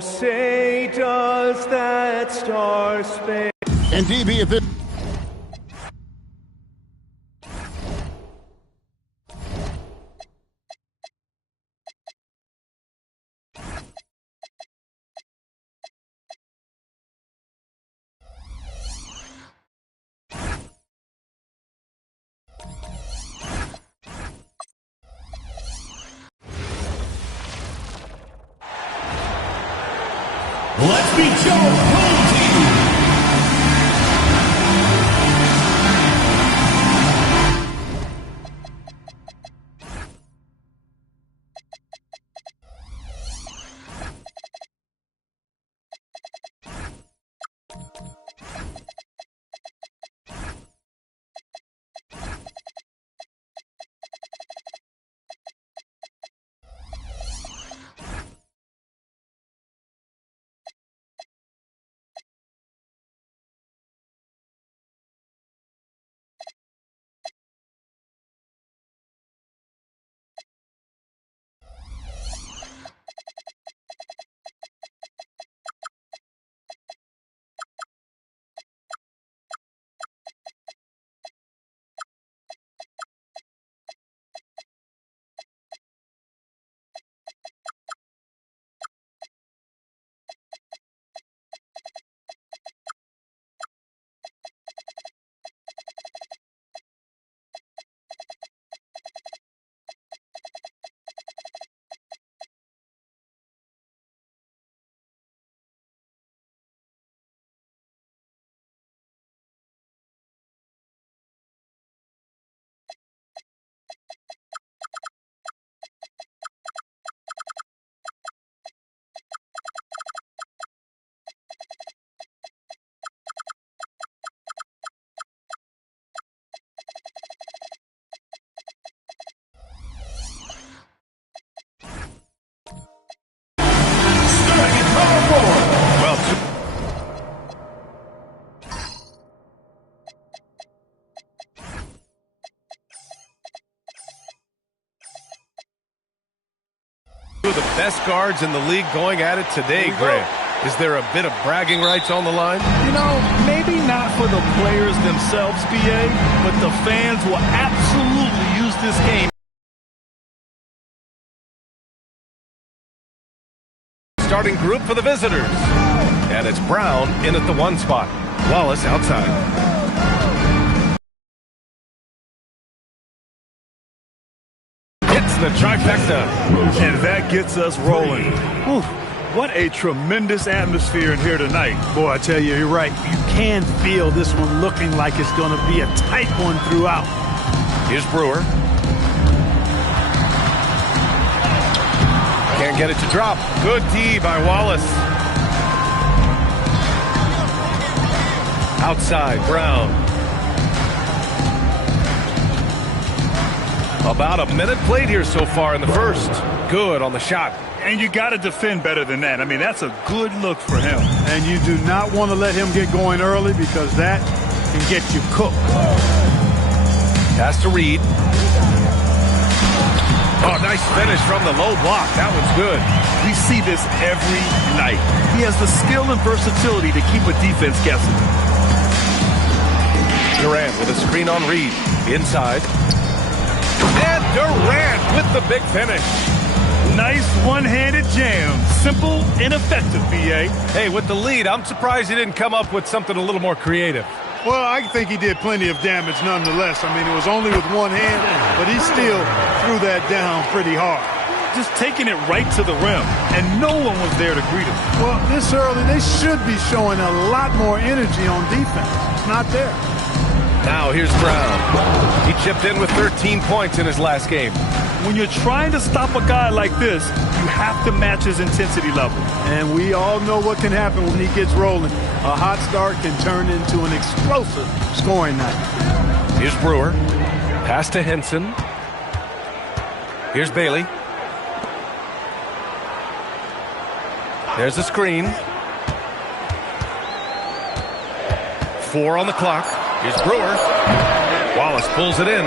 say does that star-spangled... And DB, if this... Let's meet your home team. Two of the best guards in the league going at it today, Grant. Is there a bit of bragging rights on the line? You know, maybe not for the players themselves, BA, but the fans will absolutely use this game. Starting group for the visitors. And it's Brown in at the 1 spot. Wallace outside. The trifecta. And that gets us rolling. Whew, what a tremendous atmosphere in here tonight. Boy, I tell you, you're right. You can feel this one looking like it's going to be a tight one throughout. Here's Brewer. Can't get it to drop. Good D by Wallace. Outside, Brown. About a minute played here so far in the first. Good on the shot. And you got to defend better than that. I mean, that's a good look for him. And you do not want to let him get going early because that can get you cooked. Pass to Reed. Oh, nice finish from the low block. That one's good. We see this every night. He has the skill and versatility to keep a defense guessing. Durant with a screen on Reed. Inside. And Durant with the big finish. Nice one-handed jam. Simple and effective, B.A. Hey, with the lead, I'm surprised he didn't come up with something a little more creative. Well, I think he did plenty of damage nonetheless. I mean, it was only with one hand, but he still threw that down pretty hard. Just taking it right to the rim, and no one was there to greet him. Well, this early, they should be showing a lot more energy on defense. It's not there. Now here's Brown. He chipped in with 13 points in his last game. When you're trying to stop a guy like this, you have to match his intensity level. And we all know what can happen when he gets rolling. A hot start can turn into an explosive scoring night. Here's Brewer. Pass to Henson. Here's Bailey. There's the screen. 4 on the clock. Here's Brewer. Wallace pulls it in.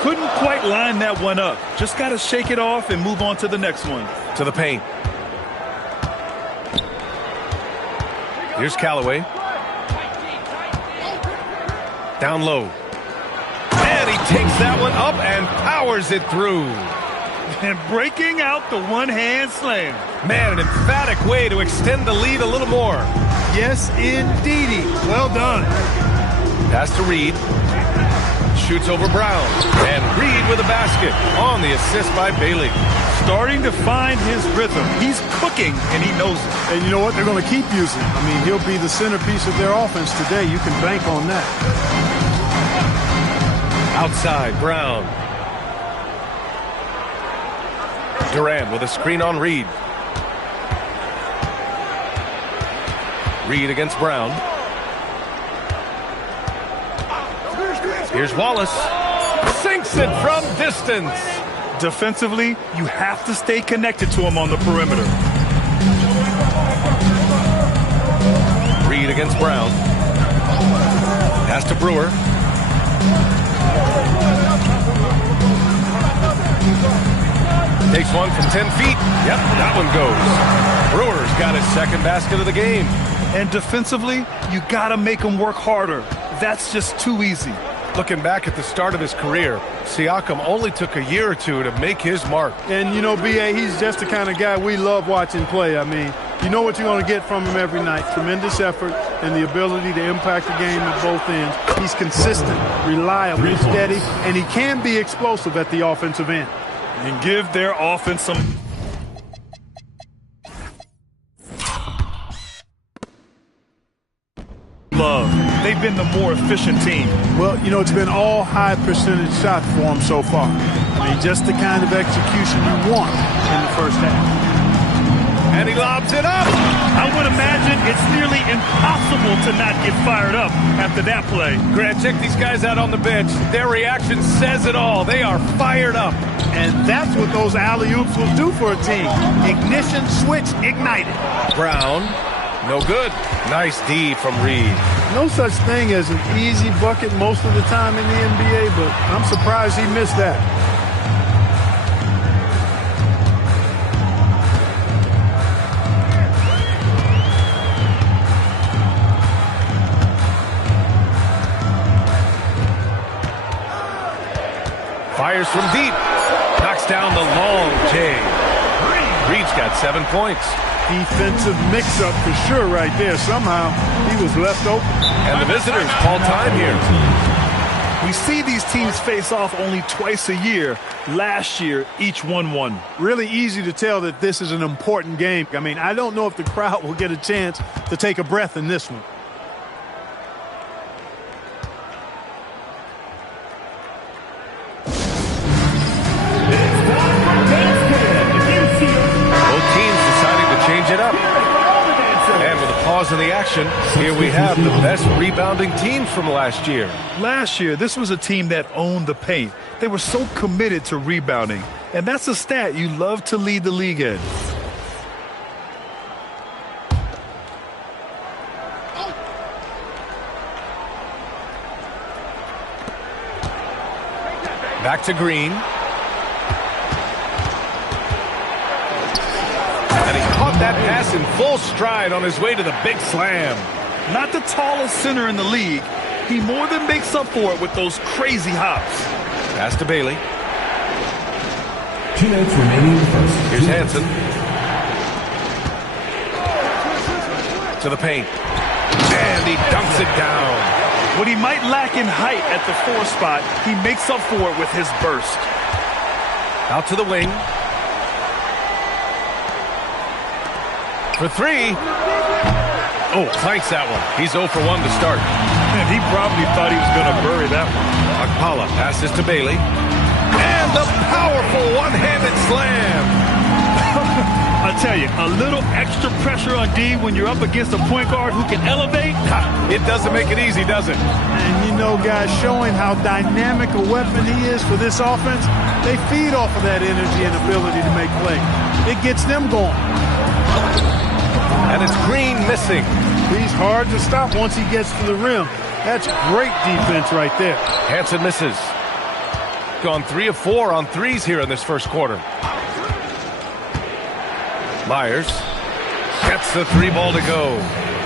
Couldn't quite line that one up. Just got to shake it off and move on to the next one. To the paint. Here's Callaway. Down low. And he takes that one up and powers it through. And breaking out the one-hand slam. Man, an emphatic way to extend the lead a little more. Yes, indeedy. Well done. Pass to Reed. Shoots over Brown. And Reed with a basket on the assist by Bailey. Starting to find his rhythm. He's cooking, and he knows it. And you know what? They're going to keep using him. I mean, he'll be the centerpiece of their offense today. You can bank on that. Outside, Brown. Durant with a screen on Reed. Reed against Brown. Here's Wallace. Sinks it from distance. Defensively, you have to stay connected to him on the perimeter. Reed against Brown. Pass to Brewer. Takes one from 10 feet. Yep, that one goes. Brewer's got his second basket of the game. And defensively, you got to make him work harder. That's just too easy. Looking back at the start of his career, Siakam only took a year or two to make his mark. And, you know, B.A., he's just the kind of guy we love watching play. I mean, you know what you're going to get from him every night. Tremendous effort and the ability to impact the game at both ends. He's consistent, reliable, steady, and he can be explosive at the offensive end. And give their offense some... love. They've been the more efficient team. Well, you know, it's been all high percentage shots for them so far. I mean, just the kind of execution you want in the first half. And he lobs it up. I would imagine it's nearly impossible to not get fired up after that play. Grant, check these guys out on the bench. Their reaction says it all. They are fired up. And that's what those alley-oops will do for a team. Ignition, switch, ignited. Brown, no good. Nice D from Reed. No such thing as an easy bucket most of the time in the NBA, but I'm surprised he missed that. Fires from deep. Knocks down the long J. Reed's got 7 points. Defensive mix-up for sure right there. Somehow he was left open. And the visitors call time here. We see these teams face off only twice a year. Last year, each won. Really easy to tell that this is an important game. I mean, I don't know if the crowd will get a chance to take a breath in this one. It up. And with a pause in the action, here we have the best rebounding teams from last year. Last year, this was a team that owned the paint. They were so committed to rebounding. And that's a stat you love to lead the league in. Back to Green. That pass in full stride on his way to the big slam. Not the tallest center in the league. He more than makes up for it with those crazy hops. Pass to Bailey. 2 minutes remaining in the first. Here's Hansen. To the paint. And he dunks it down. What he might lack in height at the 4 spot, he makes up for it with his burst. Out to the wing. For 3. Oh, clanks that one. He's 0 for 1 to start. And he probably thought he was going to bury that one. Akpala passes to Bailey. And the powerful one-handed slam. I tell you, a little extra pressure on D when you're up against a point guard who can elevate. It doesn't make it easy, does it? And you know, guys, showing how dynamic a weapon he is for this offense, they feed off of that energy and ability to make plays. It gets them going. And it's Green missing. He's hard to stop once he gets to the rim. That's great defense right there. Hansen misses. Gone 3 of 4 on threes here in this first quarter. Myers gets the 3 ball to go.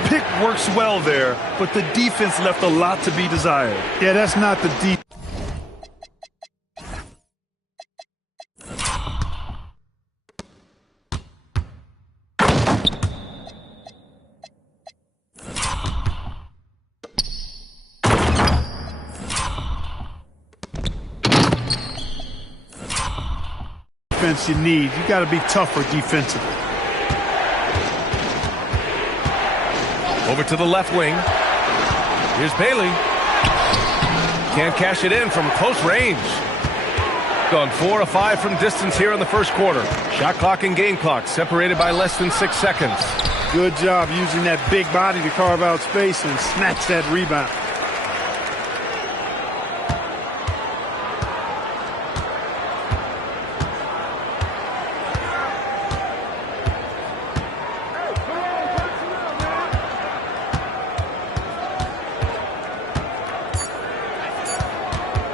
pick works well there, but the defense left a lot to be desired. Yeah, that's not the deep. Defense you need. You got to be tougher defensively. Over to the left wing. Here's Bailey. Can't cash it in from close range. Gone 4 of 5 from distance here in the first quarter. Shot clock and game clock separated by less than 6 seconds. Good job using that big body to carve out space and snatch that rebound.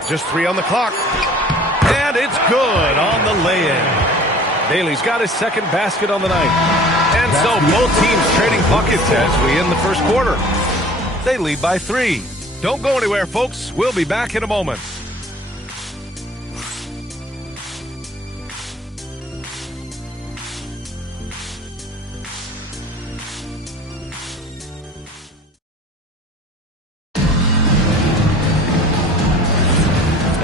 Just 3 on the clock. And it's good on the lay-in. Bailey's got his second basket on the night. And so both teams trading buckets as we end the first quarter. They lead by 3. Don't go anywhere, folks. We'll be back in a moment.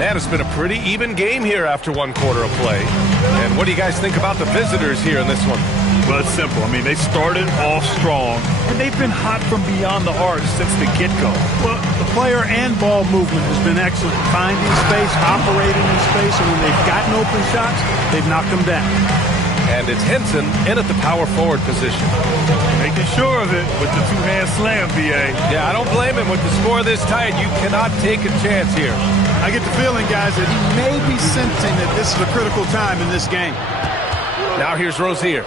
And it's been a pretty even game here after 1 quarter of play. And what do you guys think about the visitors here in this one? Well, it's simple. I mean, they started off strong, and they've been hot from beyond the arc since the get-go. Well, the player and ball movement has been excellent. Finding space, operating in space, and when they've gotten open shots, they've knocked them down. And it's Henson in at the power forward position. Making sure of it with the two-hand slam, B.A. Yeah, I don't blame him with the score this tight. You cannot take a chance here. I get the feeling, guys, that he may be sensing that this is a critical time in this game. Now here's Rozier.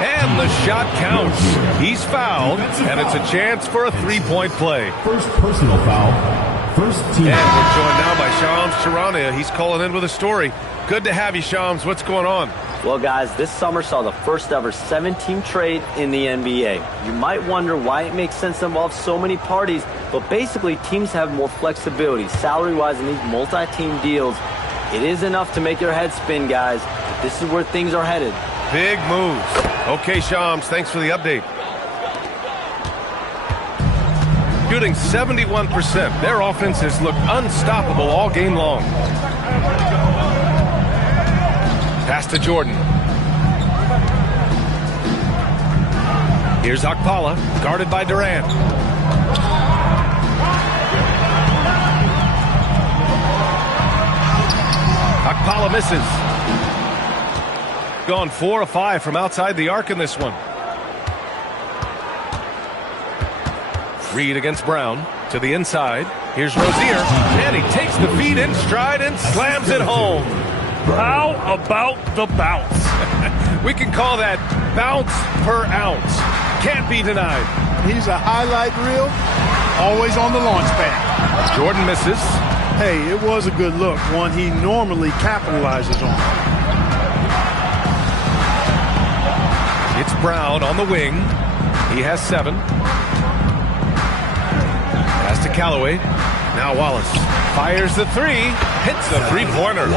And the shot counts. He's fouled, and it's a chance for a 3-point play. First personal foul. First team. And we're joined now by Shams Charania. He's calling in with a story. Good to have you, Shams. What's going on? Well, guys, this summer saw the first ever 7-team trade in the NBA. You might wonder why it makes sense to involve so many parties, but basically teams have more flexibility salary-wise in these multi-team deals. It is enough to make your head spin, guys. But this is where things are headed. Big moves. Okay, Shams, thanks for the update. Shooting 71%. Their offense has looked unstoppable all game long. Pass to Jordan. Here's Okpala, guarded by Durant. Okpala misses. Gone 4 of 5 from outside the arc in this one. Reed against Brown to the inside. Here's Rozier, and he takes the feed in stride and slams it home. How about the bounce? We can call that bounce per ounce. Can't be denied. He's a highlight reel, always on the launch pad. Jordan misses. Hey, it was a good look, one he normally capitalizes on. It's Brown on the wing. He has 7. Pass to Callaway. Now Wallace fires the 3. Hits the 3-pointer.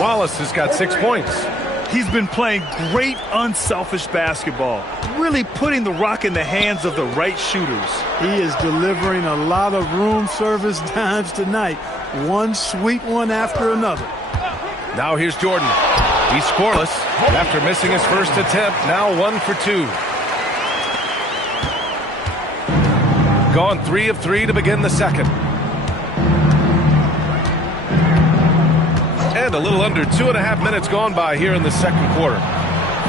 Wallace has got 6 points. He's been playing great unselfish basketball, really putting the rock in the hands of the right shooters. He is delivering a lot of room service dimes tonight. One sweet one after another. Now here's Jordan. He's scoreless after missing his first attempt. Now 1 for 2. Gone 3 of 3 to begin the second. And a little under 2.5 minutes gone by here in the second quarter.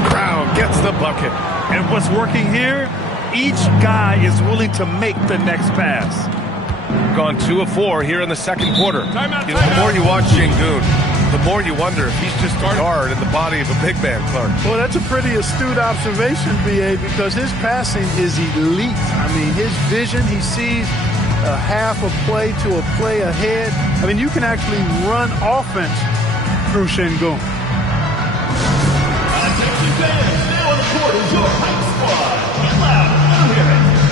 Brown gets the bucket. And what's working here? Each guy is willing to make the next pass. Gone 2 of 4 here in the second quarter. The more you watch Şengün, the more you wonder if he's just a guard in the body of a big man, Clark. Well, that's a pretty astute observation, B.A., because his passing is elite. I mean, his vision, he sees a half a play to a play ahead. I mean, you can actually run offense through Şengün. Attention fans, now on the court is your hype squad. Get loud, I'm here.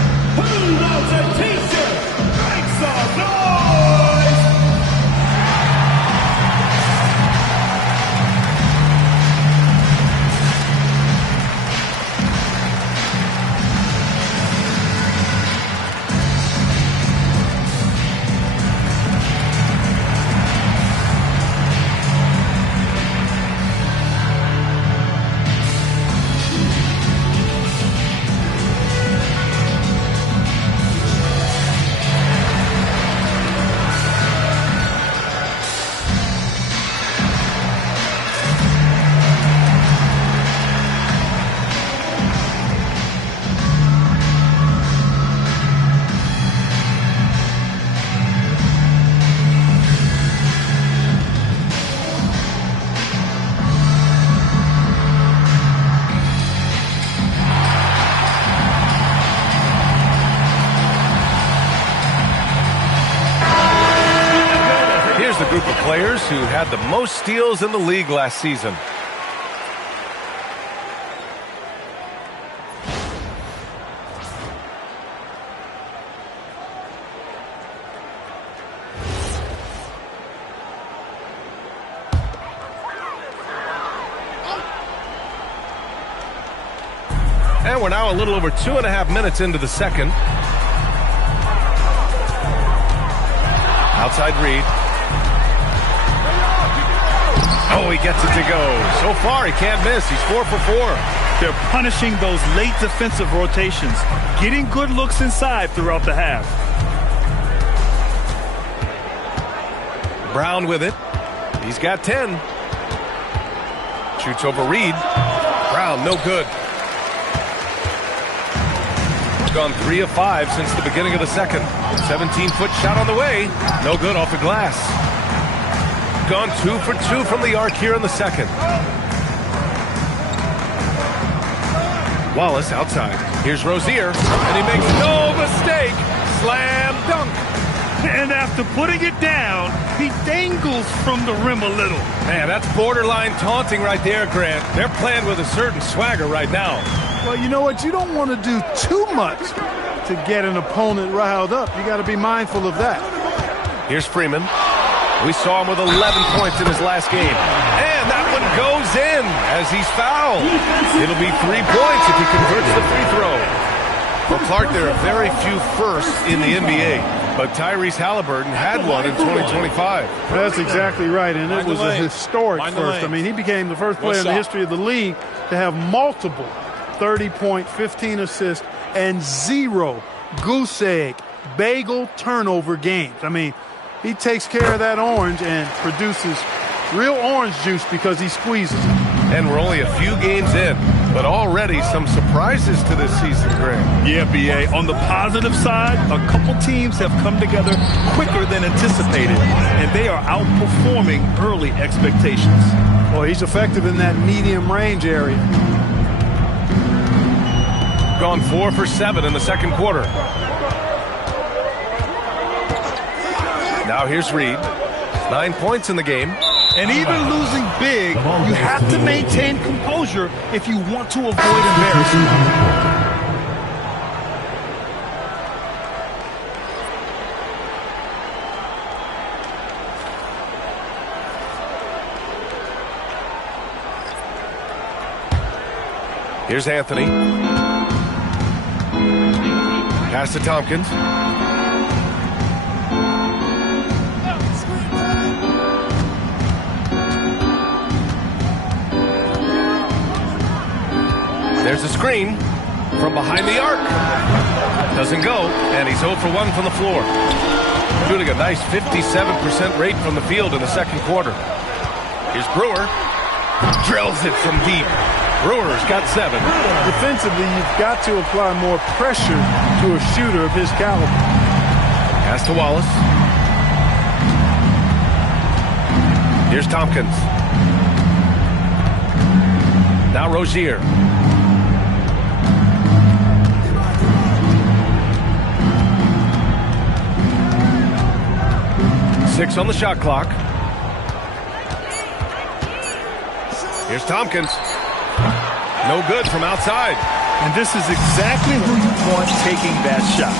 players who had the most steals in the league last season. And we're now a little over 2.5 minutes into the second. Outside Reed. Oh, he gets it to go. So far, he can't miss. He's 4 for 4. They're punishing those late defensive rotations, getting good looks inside throughout the half. Brown with it. He's got 10. Shoots over Reed. Brown, no good. Gone 3 of 5 since the beginning of the second. 17-foot shot on the way. No good off the glass. Gone 2 for 2 from the arc here in the second. Wallace outside. Here's Rozier, and he makes no mistake. Slam dunk. And after putting it down, he dangles from the rim a little. Man, that's borderline taunting right there, Grant. They're playing with a certain swagger right now. Well, you know what? You don't want to do too much to get an opponent riled up. You got to be mindful of that. Here's Freeman. We saw him with 11 points in his last game. And that one goes in as he's fouled. It'll be 3 points if he converts the free throw. For Clark, there are very few firsts in the NBA. But Tyrese Halliburton had one in 2025. That's exactly right, and it was a historic first. I mean, he became the first player in the history of the league to have multiple 30-point, 15 assists, and 0 goose egg, bagel turnover games. I mean, he takes care of that orange and produces real orange juice because he squeezes it. And we're only a few games in, but already some surprises to this season, Greg. Yeah, B.A. On the positive side, a couple teams have come together quicker than anticipated, and they are outperforming early expectations. Well, he's effective in that medium range area. Gone 4 for 7 in the second quarter. Now here's Reed. 9 points in the game. And even losing big, you have to maintain composure if you want to avoid embarrassment. Here's Anthony. Pass to Tompkins. There's a screen from behind the arc. Doesn't go, and he's 0 for 1 from the floor. Shooting a nice 57% rate from the field in the second quarter. Here's Brewer. Drills it from deep. Brewer's got 7. Defensively, you've got to apply more pressure to a shooter of his caliber. Pass to Wallace. Here's Tompkins. Now Rozier. Six on the shot clock. Here's Tompkins. No good from outside. And this is exactly who you want taking that shot.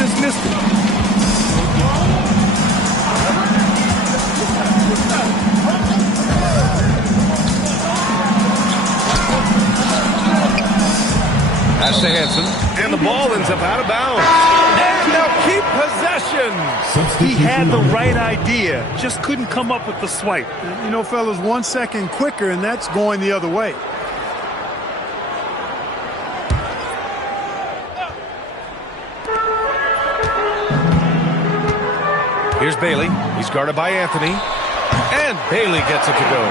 Just missed it. Pass to Hansen. And the ball ends up out of bounds. And they'll keep possession. He had the right idea, just couldn't come up with the swipe. You know, fellas, 1 second quicker, and that's going the other way. Here's Bailey. He's guarded by Anthony. And Bailey gets it to go.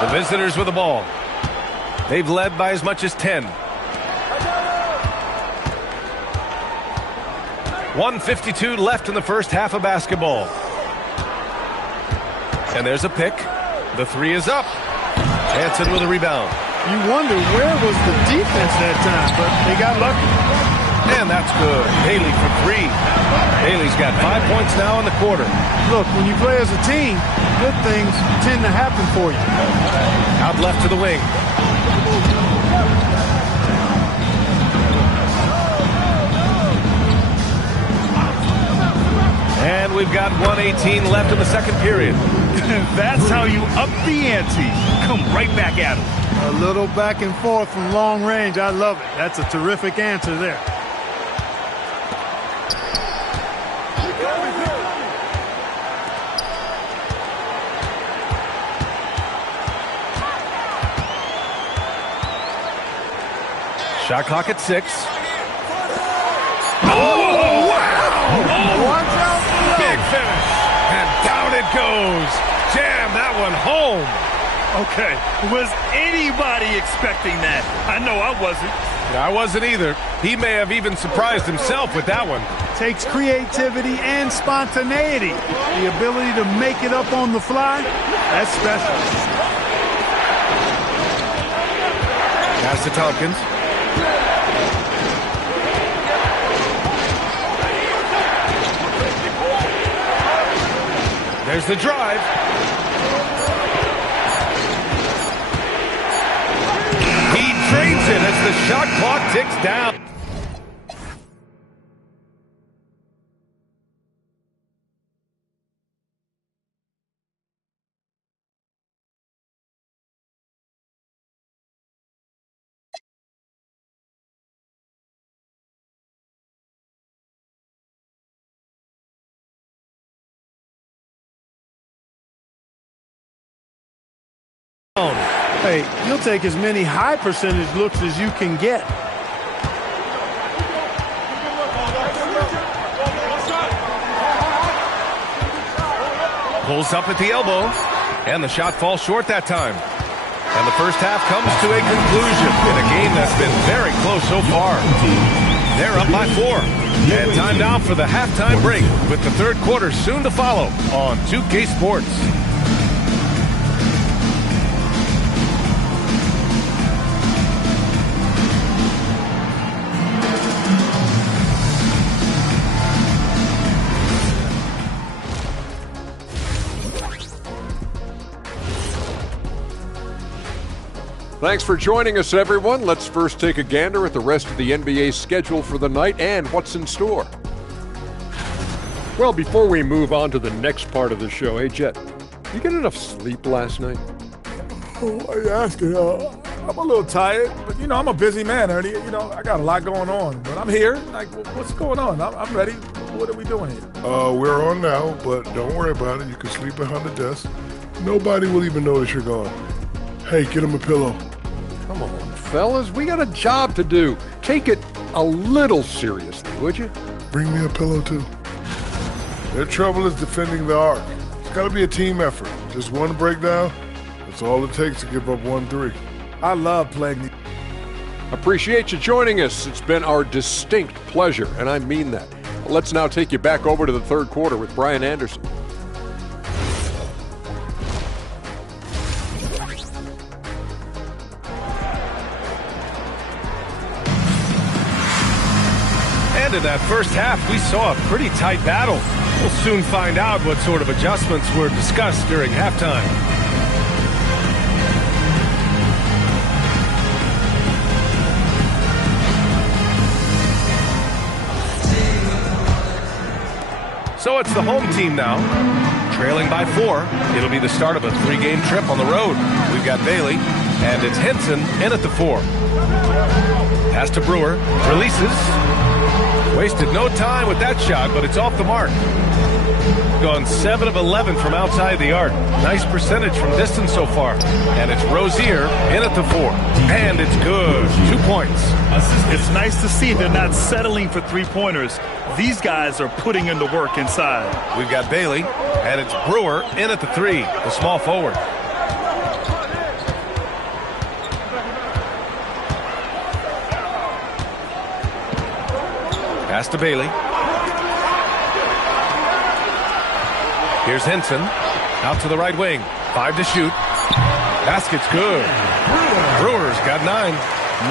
The visitors with the ball. They've led by as much as 10. 1:52 left in the first half of basketball. And there's a pick. The 3 is up. Hansen with a rebound. You wonder where was the defense that time, but they got lucky. And that's good. Bailey for 3. Bailey's got 5 points now in the quarter. Look, when you play as a team, good things tend to happen for you. Out left to the wing. And we've got 1:18 left in the second period. That's how you up the ante. Come right back at him. A little back and forth from long range. I love it. That's a terrific answer there. Shot clock at 6. Oh, wow! Big finish. And down it goes. Jam that one home. Okay, was anybody expecting that? I know I wasn't. I wasn't either. He may have even surprised himself with that one. Takes creativity and spontaneity. The ability to make it up on the fly, that's special. Pass to Tompkins. There's the drive. He drains it as the shot clock ticks down. Hey, you'll take as many high percentage looks as you can get. Pulls up at the elbow, and the shot falls short that time. And the first half comes to a conclusion in a game that's been very close so far. They're up by 4. And time now for the halftime break, with the third quarter soon to follow on 2K Sports. Thanks for joining us, everyone. Let's first take a gander at the rest of the NBA schedule for the night and what's in store. Well, before we move on to the next part of the show, hey, Jet, you get enough sleep last night? Oh, why are you asking? I'm a little tired, but, I'm a busy man, Ernie. I got a lot going on, but I'm here. Like, what's going on? I'm ready. What are we doing here? We're on now, but don't worry about it. You can sleep behind the desk. Nobody will even notice you're gone. Hey, get him a pillow. Come on, fellas. We got a job to do. Take it a little seriously, would you? Bring me a pillow, too. Their trouble is defending the arc. It's got to be a team effort. Just one breakdown, that's all it takes to give up 1-3. I love playing the... Appreciate you joining us. It's been our distinct pleasure, and I mean that. Let's now take you back over to the third quarter with Brian Anderson. In that first half, we saw a pretty tight battle. We'll soon find out what sort of adjustments were discussed during halftime. So it's the home team now, trailing by 4. It'll be the start of a 3-game trip on the road. We've got Bailey, and it's Henson in at the 4. Pass to Brewer, releases. Wasted no time with that shot, but it's off the mark. Gone 7 of 11 from outside the arc. Nice percentage from distance so far. And it's Rozier in at the 4. And it's good. 2 points. It's nice to see they're not settling for three-pointers. These guys are putting in the work inside. We've got Bailey, and it's Brewer in at the 3, the small forward. Pass to Bailey. Here's Henson. Out to the right wing. 5 to shoot. Basket's good. Brewer's got 9.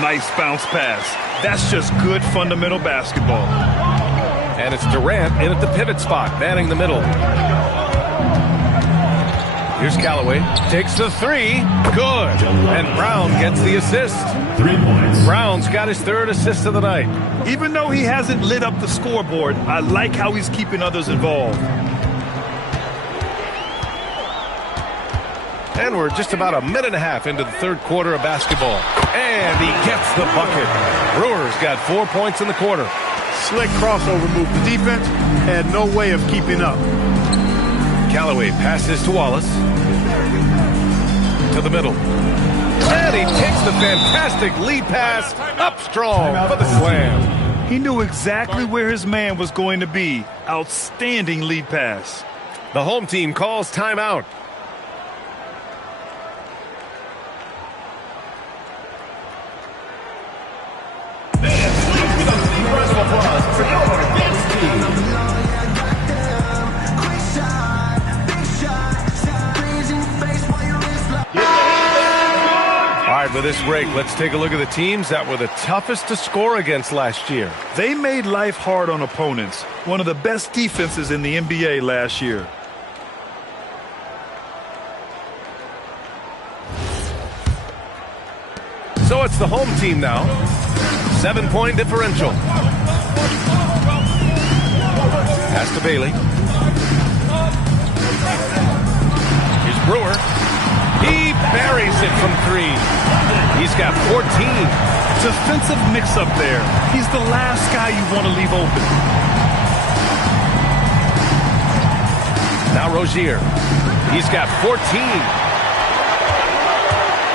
Nice bounce pass. That's just good fundamental basketball. And it's Durant in at the pivot spot, manning the middle. Here's Callaway. Takes the three. Good. And Brown gets the assist. 3 points. Brown's got his third assist of the night. Even though he hasn't lit up the scoreboard, I like how he's keeping others involved. And we're just about a minute and a half into the third quarter of basketball. And he gets the bucket. Brewers got 4 points in the quarter. Slick crossover move. The defense had no way of keeping up. Callaway passes to Wallace. To the middle. And he takes the fantastic lead pass up strong for the slam. He knew exactly where his man was going to be. Outstanding lead pass. The home team calls timeout. All right, with this break, let's take a look at the teams that were the toughest to score against last year. They made life hard on opponents. One of the best defenses in the NBA last year. So it's the home team now. 7-point differential. Pass to Bailey. Here's Brewer. He buries it from three. He's got 14. Defensive mix-up there. He's the last guy you want to leave open. Now Rozier. He's got 14.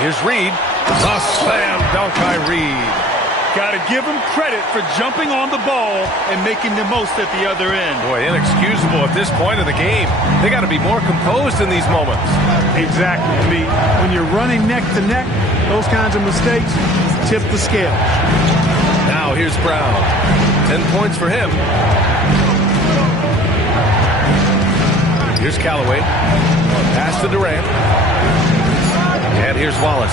Here's Reed. A slam dunk by Reed. Got to give him credit for jumping on the ball and making the most at the other end. Boy, inexcusable at this point of the game. They got to be more composed in these moments. Exactly. I mean, when you're running neck to neck, those kinds of mistakes tip the scale. Now here's Brown. 10 points for him. Here's Callaway. Pass to Durant. And here's Wallace.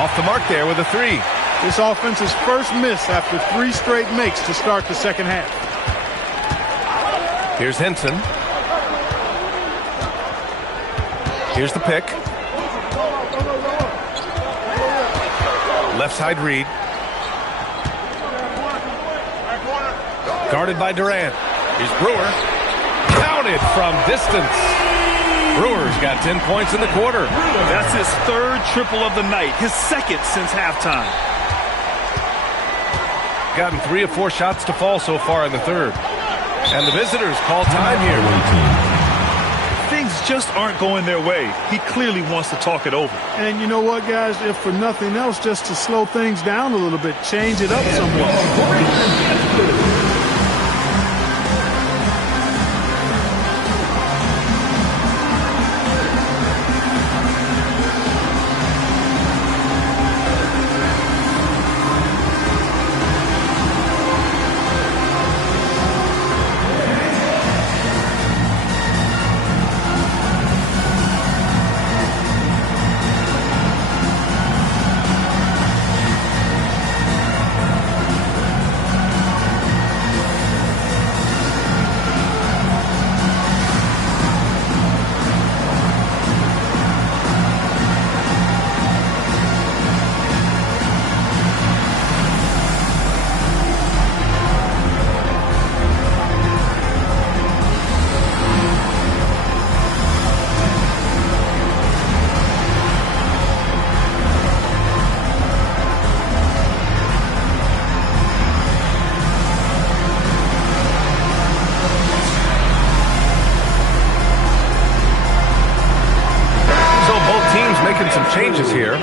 Off the mark there with a three. This offense's first miss after 3 straight makes to start the second half. Here's Henson. Here's the pick. Left side Reed. Guarded by Durant. Here's Brewer. Counted from distance. Brewers got 10 points in the quarter. That's his third triple of the night, his second since halftime. Gotten 3 of 4 shots to fall so far in the third. And the visitors call time here. Things just aren't going their way. He clearly wants to talk it over. And you know what, guys? If for nothing else, just to slow things down a little bit, change it up somewhat. Changes here.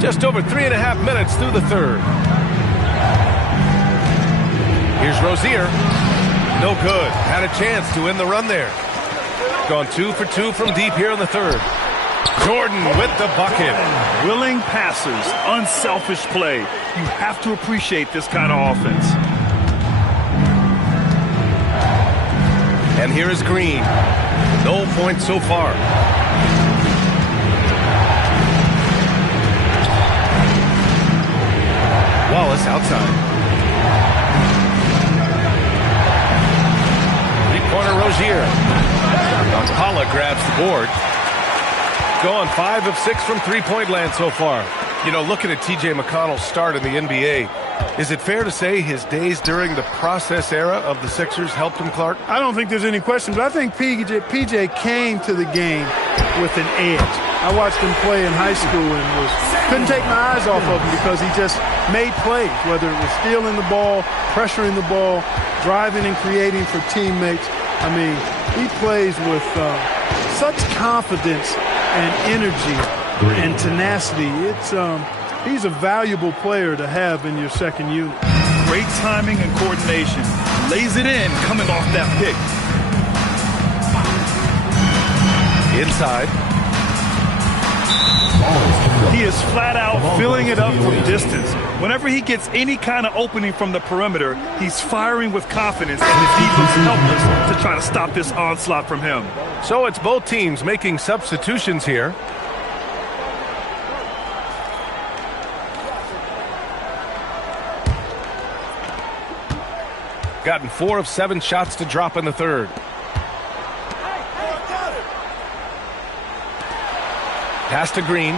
Just over 3.5 minutes through the third. Here's Rozier. No good. Had a chance to end the run there. Gone 2 for 2 from deep here in the third. Jordan with the bucket. Willing passers, unselfish play. You have to appreciate this kind of offense. And here is Green. No points so far. Wallace outside. Three-pointer Rozier. Alcala grabs the board. Gone 5 of 6 from three-point land so far. You know, looking at T.J. McConnell's start in the NBA, is it fair to say his days during the process era of the Sixers helped him, Clark? I don't think there's any question, but I think PJ came to the game with an edge. I watched him play in high school and couldn't take my eyes off of him because he just made plays, whether it was stealing the ball, pressuring the ball, driving and creating for teammates. I mean, he plays with such confidence and energy and tenacity. He's a valuable player to have in your second unit. Great timing and coordination. Lays it in coming off that pick. Inside. He is flat out filling it up from distance. Whenever he gets any kind of opening from the perimeter, he's firing with confidence, and the defense is helpless to try to stop this onslaught from him. So it's both teams making substitutions here. Gotten 4 of 7 shots to drop in the third. Pass to Green.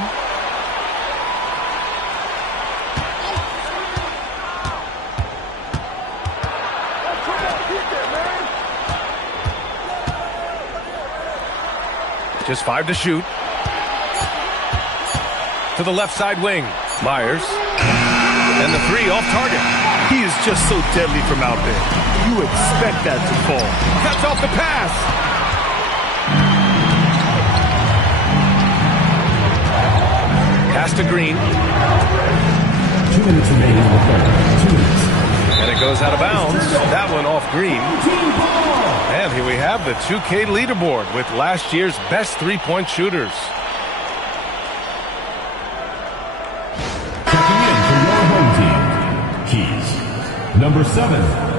Just 5 to shoot. To the left side wing. Myers. And the 3 off target. He is just so deadly from out there. You expect that to fall. Cuts off the pass. Pass to Green. 2 minutes remaining in the third. 2 minutes. And it goes out of bounds. That one off Green. And here we have the 2K leaderboard with last year's best three-point shooters. Checking in for your home team. Keys. Number 7.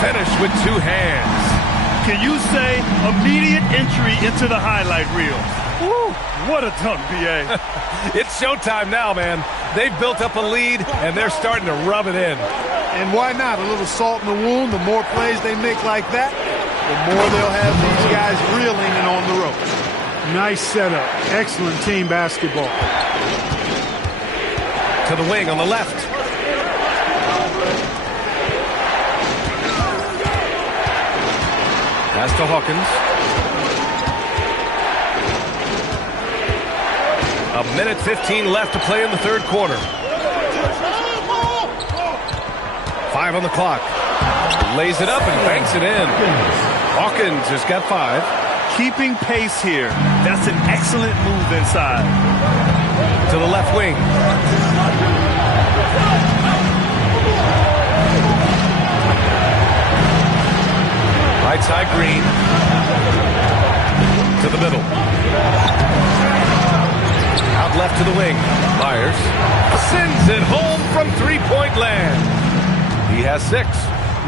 Finish with 2 hands. Can you say immediate entry into the highlight reel? Woo, what a dunk, B.A. It's showtime now, man. They've built up a lead, and they're starting to rub it in. And why not? A little salt in the wound. The more plays they make like that, the more they'll have these guys reeling and on the ropes. Nice setup. Excellent team basketball. To the wing on the left. Pass to Hawkins. A minute 15 left to play in the third quarter. 5 on the clock. Lays it up and banks it in. Hawkins has got 5. Keeping pace here. That's an excellent move inside. To the left wing. Right side Green. To the middle. Out left to the wing. Myers sends it home from three-point land. He has 6.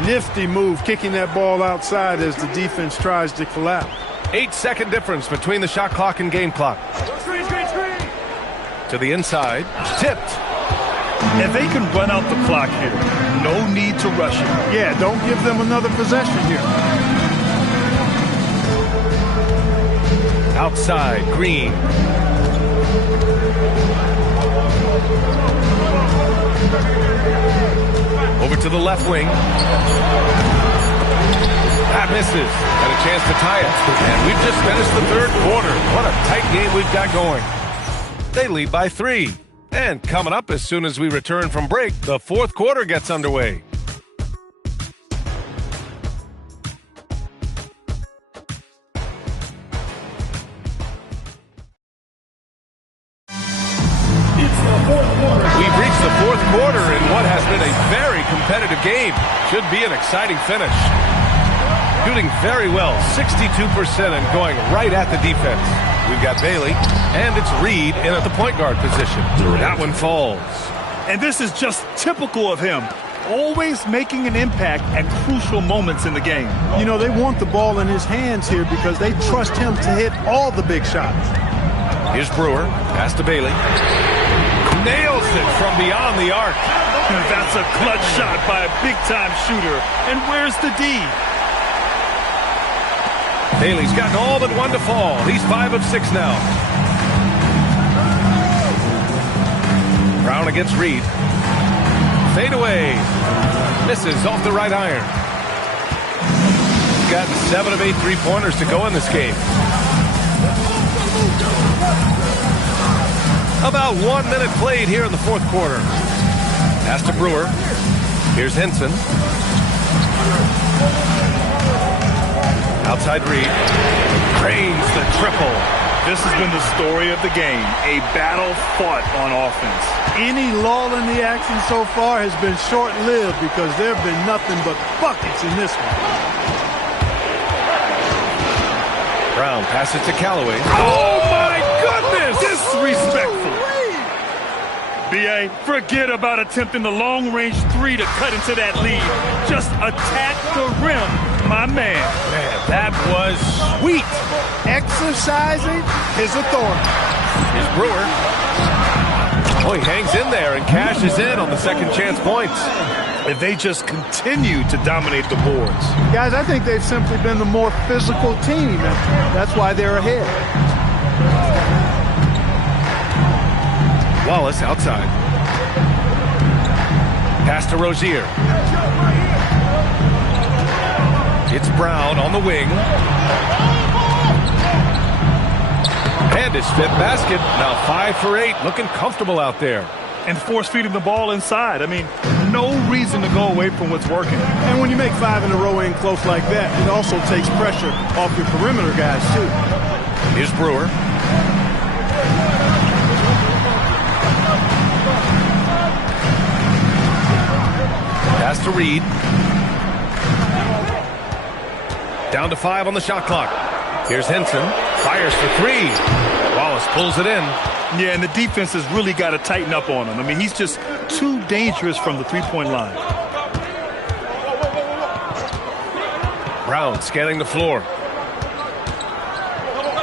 Nifty move, kicking that ball outside as the defense tries to collapse. 8-second difference between the shot clock and game clock. To the inside. Tipped. If they can run out the clock here, no need to rush it. Yeah, don't give them another possession here. Outside, Green. Over to the left wing. That misses. Had a chance to tie it. And we've just finished the third quarter. What a tight game we've got going. They lead by 3. And coming up as soon as we return from break, the fourth quarter gets underway. very competitive game. Should be an exciting finish. Shooting very well, 62% and going right at the defense. We've got Bailey, and it's Reed in at the point guard position. That one falls. And this is just typical of him. Always making an impact at crucial moments in the game. You know, they want the ball in his hands here because they trust him to hit all the big shots. Here's Brewer. Pass to Bailey. Nails it from beyond the arc. That's a clutch shot by a big-time shooter. And where's the D? Bailey's gotten all but one to fall. He's 5 of 6 now. Brown against Reed. Fade away. Misses off the right iron. He's got 7 of 8 three-pointers to go in this game. About 1 minute played here in the fourth quarter. Pass to Brewer. Here's Henson. Outside Reed. Cranes the triple. This has been the story of the game. A battle fought on offense. Any lull in the action so far has been short-lived because there have been nothing but buckets in this one. Brown passes to Callaway. Oh, my goodness! Disrespectful. B.A., forget about attempting the long-range three to cut into that lead. Just attack the rim, my man. Man, that was sweet. Exercising his authority. Here's Brewer. Oh, he hangs in there and cashes in on the second chance points. If they just continue to dominate the boards. Guys, I think they've simply been the more physical team, and that's why they're ahead. Wallace outside. Pass to Rozier. It's Brown on the wing. And his fifth basket. Now 5 for 8. Looking comfortable out there. And force feeding the ball inside. I mean, no reason to go away from what's working. And when you make 5 in a row in close like that, it also takes pressure off your perimeter guys, too. Here's Brewer. Pass to Reed. Down to 5 on the shot clock. Here's Henson. Fires for 3. Wallace pulls it in. Yeah, and the defense has really got to tighten up on him. I mean, he's just too dangerous from the three-point line. Brown scanning the floor.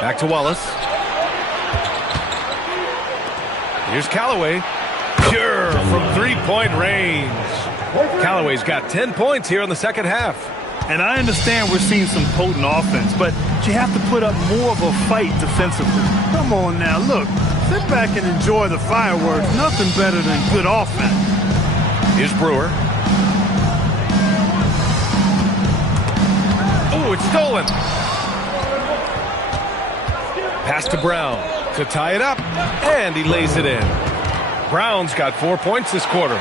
Back to Wallace. Here's Callaway. Pure from three-point range. Callaway's got 10 points here in the second half. And I understand we're seeing some potent offense, but you have to put up more of a fight defensively. Come on now, look. Sit back and enjoy the fireworks. Nothing better than good offense. Here's Brewer. Oh, it's stolen. Pass to Brown to tie it up, and he lays it in. Brown's got 4 points this quarter.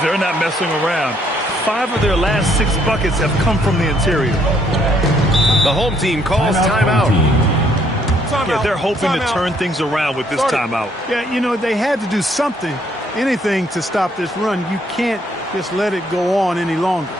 They're not messing around. 5 of their last 6 buckets have come from the interior. The home team calls timeout. Yeah, they're hoping to turn things around with this timeout. Yeah, you know, they had to do something, anything to stop this run. You can't just let it go on any longer.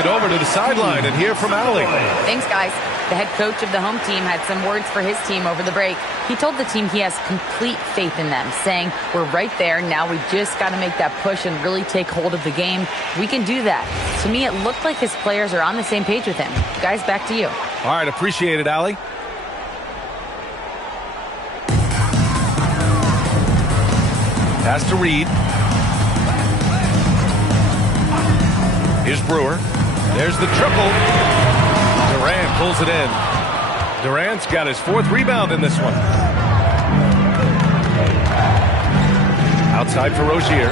it over to the sideline and hear from Allie. Thanks, guys. The head coach of the home team had some words for his team over the break. He told the team he has complete faith in them, saying, we're right there. Now we just got to make that push and really take hold of the game. We can do that. To me, it looked like his players are on the same page with him. Guys, back to you. All right, appreciate it, Allie. Pass to Reed. Here's Brewer. There's the triple. Durant pulls it in. Durant's got his 4th rebound in this one. Outside for Rozier.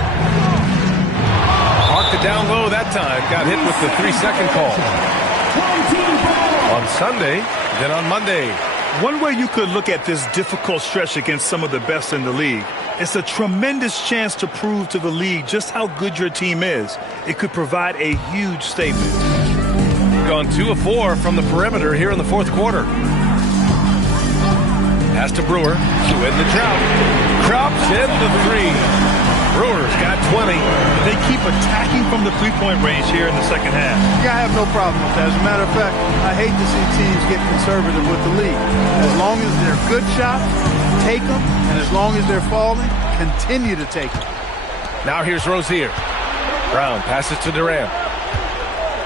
Parked it down low that time. Got hit with the 3-second call. On Sunday, then on Monday. One way you could look at this difficult stretch against some of the best in the league, it's a tremendous chance to prove to the league just how good your team is. It could provide a huge statement. Gone 2 of 4 from the perimeter here in the 4th quarter. Pass to Brewer to end the drought. Crops in the 3. Brewers got 20. They keep attacking from the 3-point range here in the second half. Yeah, I have no problem with that. As a matter of fact, I hate to see teams get conservative with the lead. As long as they're good shots, take them. And as long as they're falling, continue to take them. Now here's Rozier. Brown passes to Durant.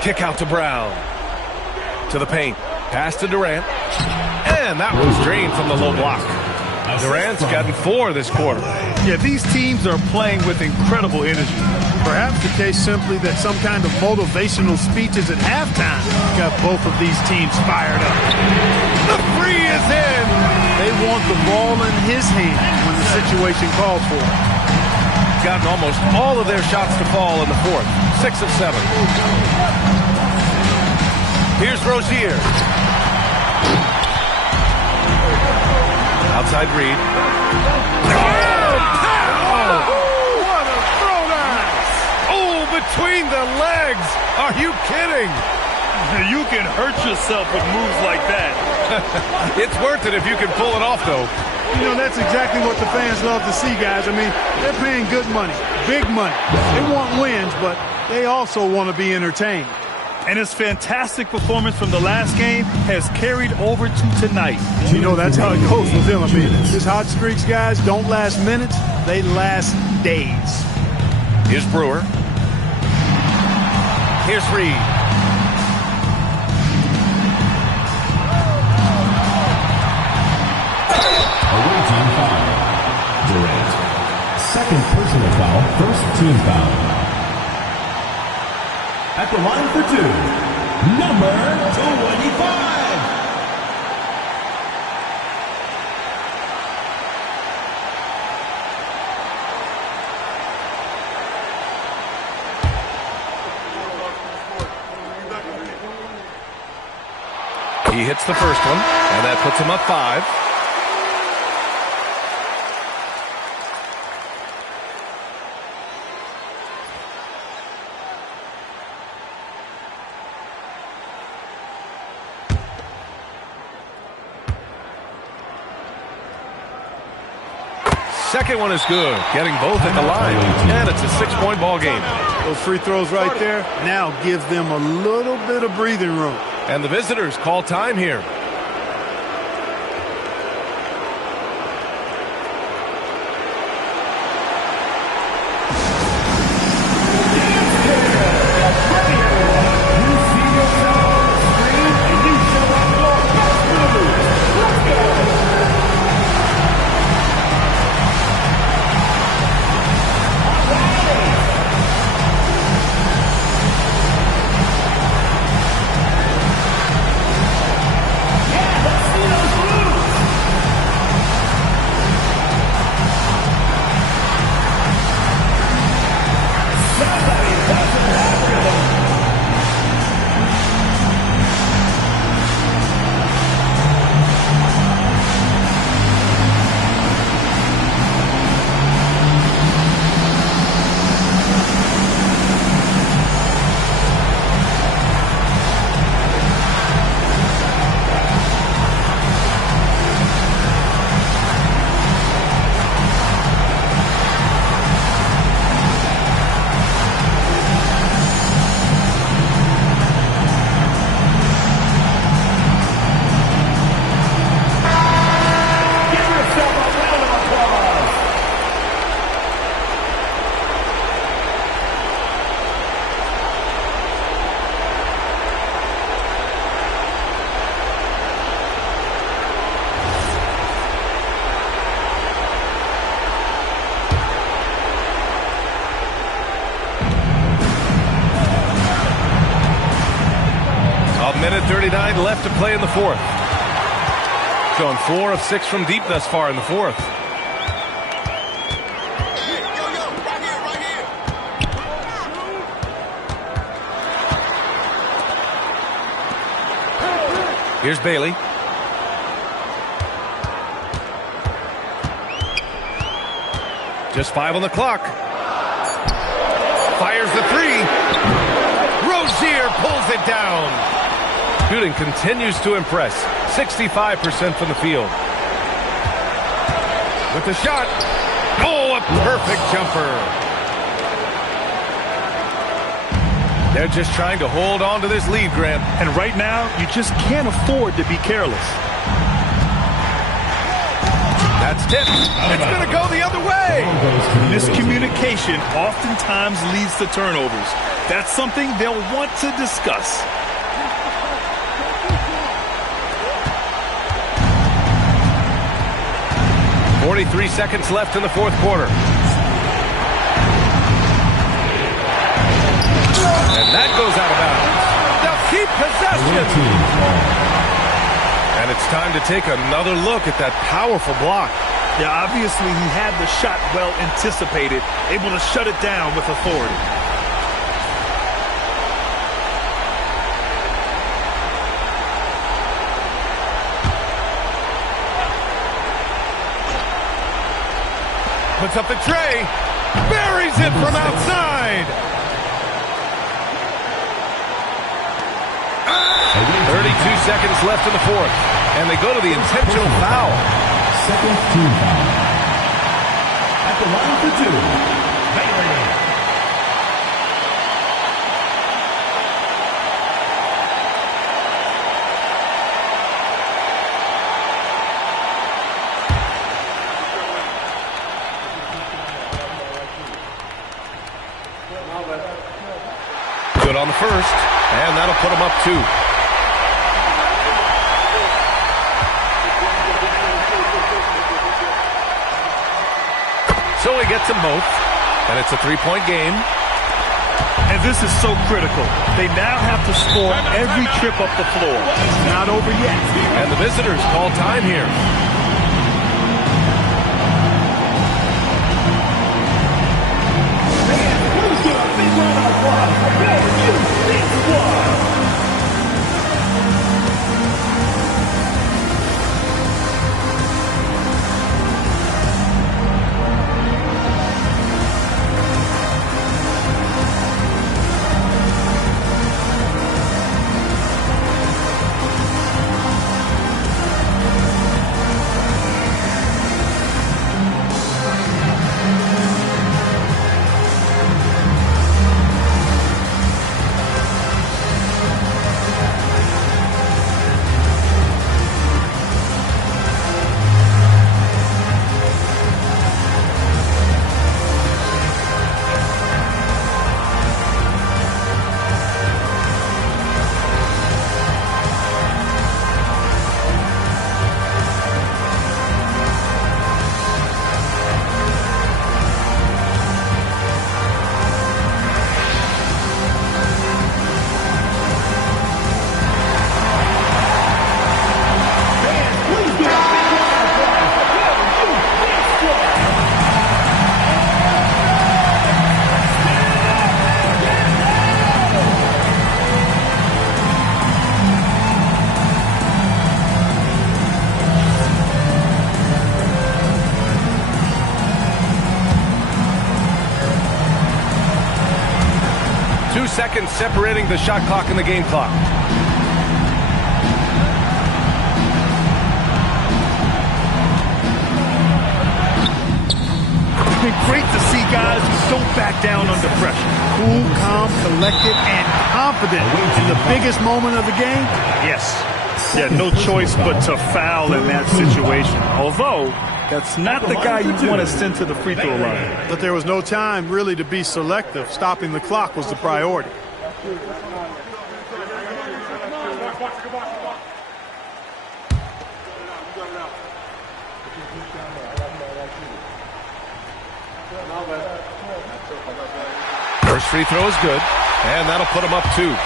Kick out to Brown. To the paint. Pass to Durant. And that was drained from the low block. Durant's gotten 4 this quarter. Yeah, these teams are playing with incredible energy. Perhaps the case simply that some kind of motivational speeches at halftime got both of these teams fired up. The 3 is in. They want the ball in his hand when the situation calls for it. Gotten almost all of their shots to fall in the 4th. 6 of 7. Here's Rozier. Outside Reed. What a throwdown! Oh, between the legs. Are you kidding? You can hurt yourself with moves like that. It's worth it if you can pull it off, though. You know, that's exactly what the fans love to see, guys. I mean, they're paying good money, big money. They want wins, but they also want to be entertained. And his fantastic performance from the last game has carried over to tonight. You know, that's how it goes with him. I mean, his hot streaks, guys, don't last minutes. They last days. Here's Brewer. Here's Reed. Away team foul. Durant. Second personal foul, first team foul. At the line for 2, number 25. He hits the first one, and that puts him up 5. Second one is good, getting both at the line, and it's a 6-point ball game. Those free throws right there now give them a little bit of breathing room. And the visitors call time here. minute 39 left to play in the fourth. Going 4 of 6 from deep thus far in the fourth. Here's Bailey. Just 5 on the clock. Fires the 3. Rozier pulls it down. Shooting continues to impress. 65% from the field. With the shot. Oh, a perfect jumper. They're just trying to hold on to this lead, Grant. And right now, you just can't afford to be careless. That's tipped. It's going to go the other way. Miscommunication oftentimes leads to turnovers. That's something they'll want to discuss. .43 seconds left in the fourth quarter. And that goes out of bounds. They'll keep possession. And it's time to take another look at that powerful block. Yeah, obviously he had the shot well anticipated, able to shut it down with authority. Puts up the tray. Buries it from outside. 32 seconds left in the fourth. And they go to the intentional foul. Second team foul. At the line for 2, Bailey. Good on the first, and that'll put them up 2. So he gets them both, and it's a 3-point game. And this is so critical. They now have to score every trip up the floor. It's not over yet. And the visitors call time here. Seconds separating the shot clock and the game clock. It's been great to see guys who don't back down under pressure. Cool, calm, collected, and confident in the biggest moment of the game. Yes. Yeah, no choice but to foul in that situation. Although, that's not the guy you want to send to the free throw line. But there was no time really to be selective. Stopping the clock was the priority. First free throw is good, and that'll put them up 2.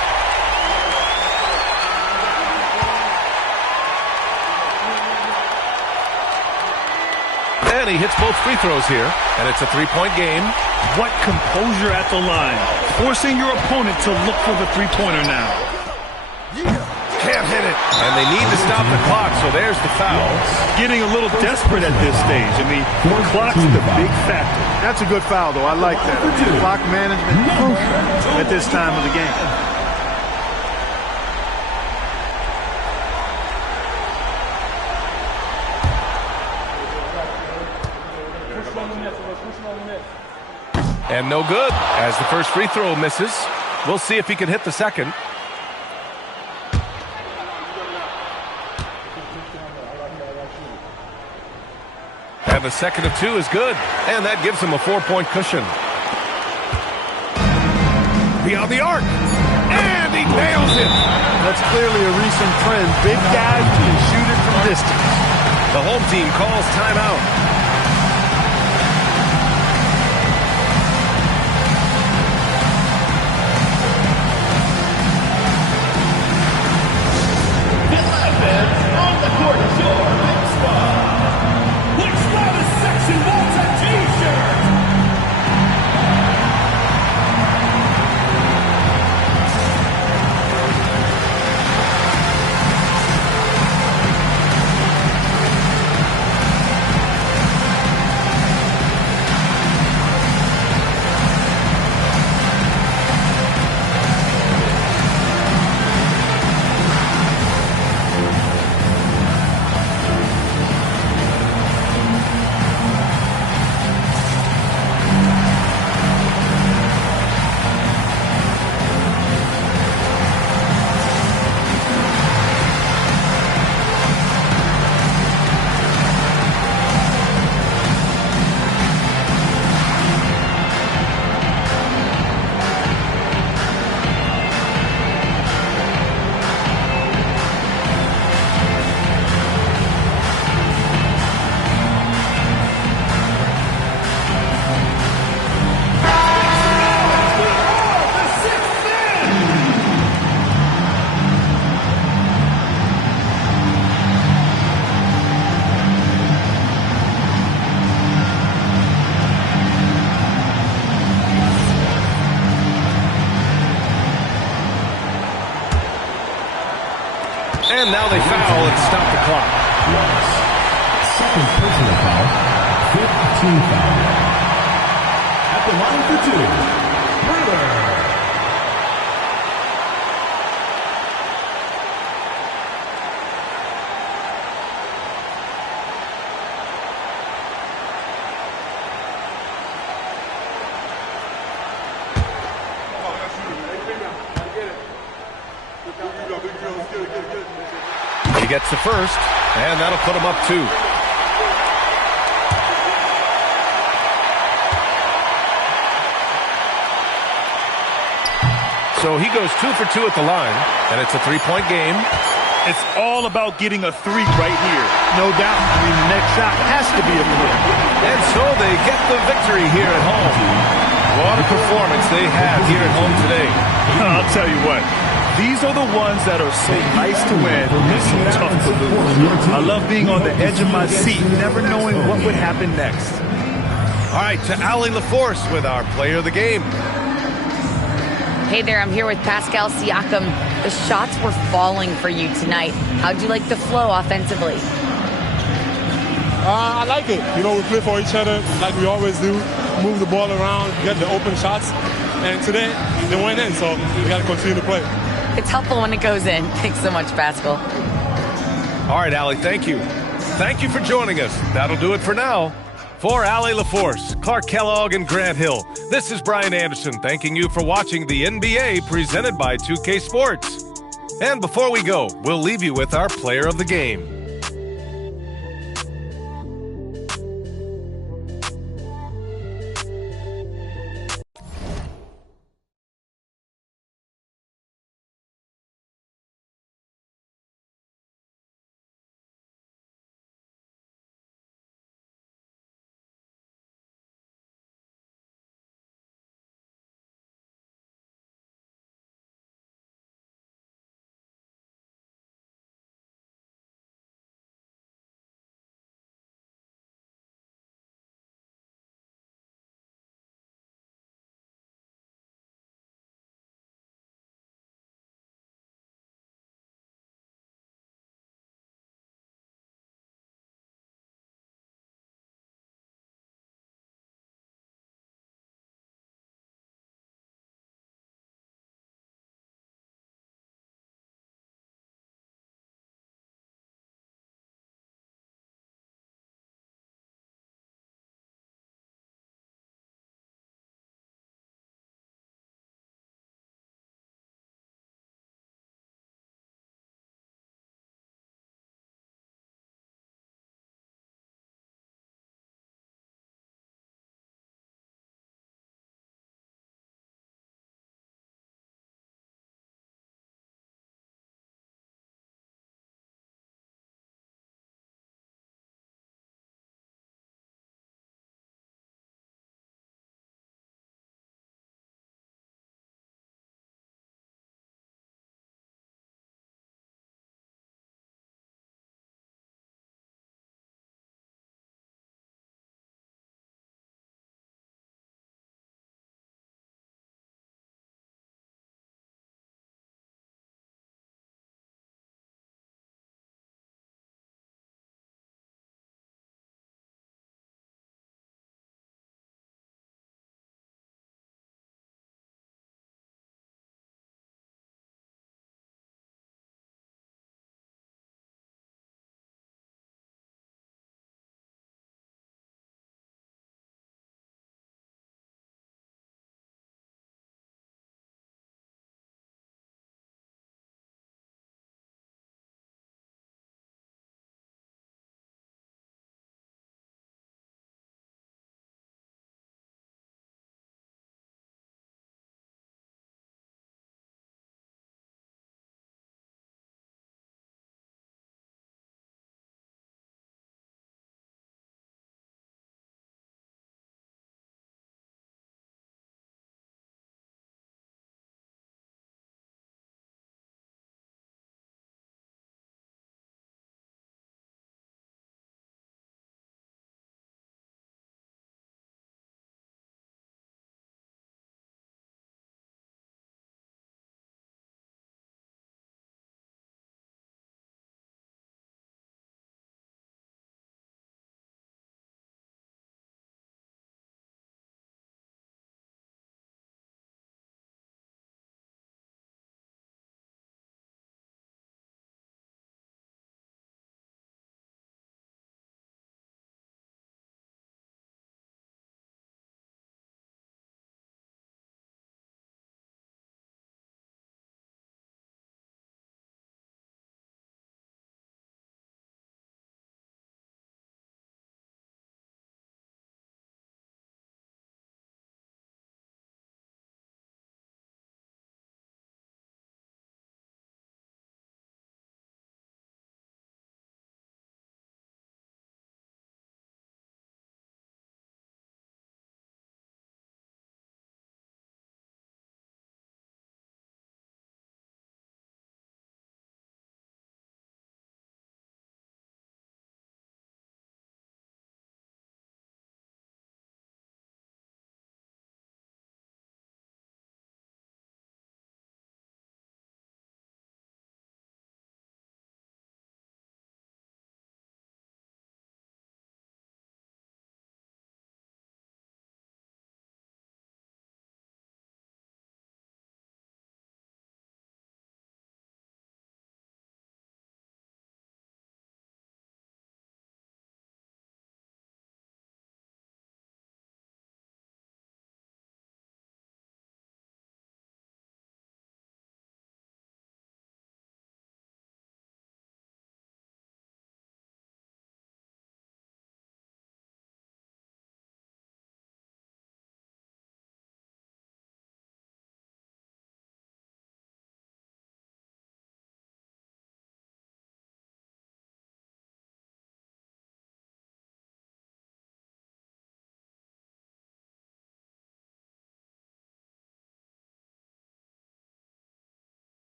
And he hits both free throws here, and it's a three-point game. What composure at the line. Forcing your opponent to look for the three-pointer now. Can't hit it. And they need to stop the clock, so there's the foul. Getting a little desperate at this stage. I mean, the clock's the big factor. That's a good foul, though. I like that. Clock management crucial at this time of the game. And no good, as the first free throw misses. We'll see if he can hit the second. And the second of two is good, and that gives him a 4-point cushion. Beyond the arc, and he nails it. That's clearly a recent trend. Big guys can shoot it from distance. The home team calls timeout. On the court is your big spot. Which loudest section wants a t-shirt? And now they foul and stop the clock. Second personal foul. 15 foul. At the line for two, Brewer. He gets the first, and that'll put him up 2. So he goes 2 for 2 at the line, and it's a 3-point game. It's all about getting a three right here. No doubt. I mean, the next shot has to be a three. And so they get the victory here at home. What a performance they have here at home today. I'll tell you what. These are the ones that are so nice to win and so tough to lose. I love being on the edge of my seat, never knowing what would happen next. All right, to Allie LaForce with our player of the game. Hey there, I'm here with Pascal Siakam. The shots were falling for you tonight. How'd you like the flow offensively? I like it. You know, we play for each other like we always do. Move the ball around, get the open shots. And today, they went in, so we got to continue to play. It's helpful when it goes in. Thanks so much, Pascal. All right, Allie, thank you. Thank you for joining us. That'll do it for now. For Allie LaForce, Clark Kellogg, and Grant Hill, this is Brian Anderson thanking you for watching the NBA presented by 2K Sports. And before we go, we'll leave you with our player of the game.